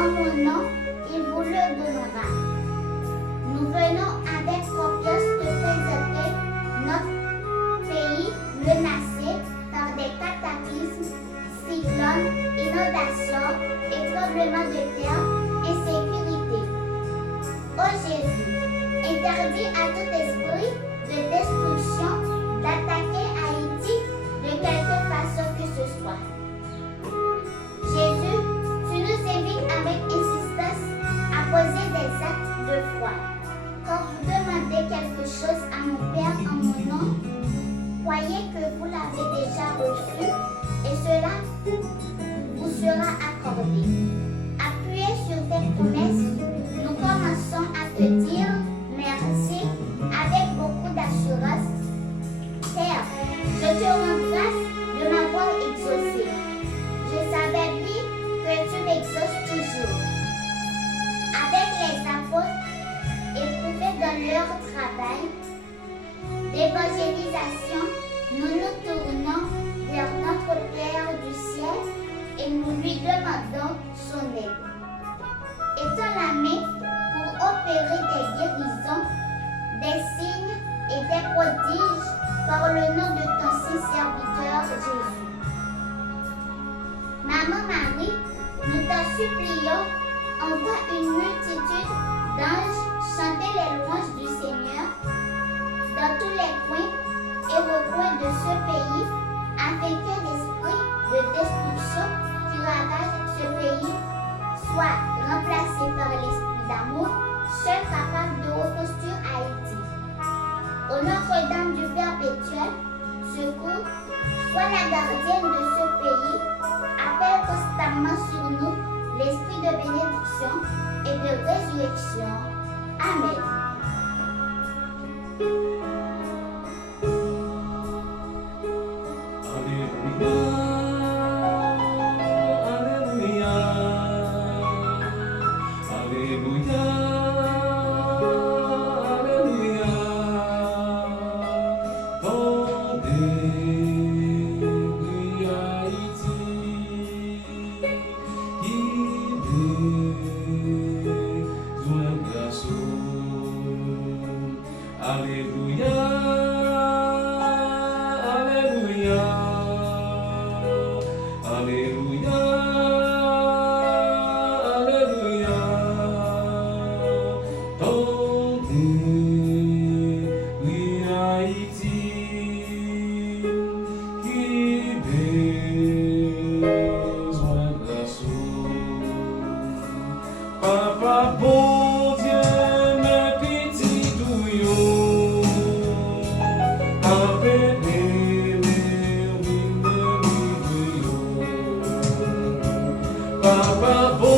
en mon nom, il vous le donnera. Nous venons avec confiance de présenter notre pays menacé par des cataclysmes, cyclones, inondations et tremblements de terre, insécurité. Ô Jésus, interdis à tout esprit de destruction d'attaquer Haïti de quelque façon que ce soit. Jésus, tu nous invites avec insistance à poser des actes de foi. Quand vous demandez quelque chose à mon Père en mon nom, croyez que vous l'avez déjà reçu et cela vous sera accordé. Appuyé sur tes promesses, nous commençons à te dire merci avec beaucoup d'assurance. Père, je te rends grâce de m'avoir exaucé. Je savais bien que tu m'exauces toujours. Avec les apôtres éprouvés dans leur travail d'évangélisation, nous nous tournons vers notre Père du ciel et nous lui demandons son aide. Étends la main pour opérer des guérisons, des signes et des prodiges par le nom de ton saint serviteur Jésus. Maman Marie, nous t'en supplions, envoie une multitude d'anges chanter les louanges du Seigneur dans tous les coins et recoins de ce pays, afin que l'esprit de destruction qui ravage ce pays soit remplacé par l'esprit d'amour, seul capable de reconstruire Haïti. Ô Notre-Dame du Perpétuel, secours, sois la gardienne de ce pays, appelle constamment sur nous l'esprit de bénédiction et de résurrection. Amen. Papa, bon Dieu, mes petits douillons, Papa, bon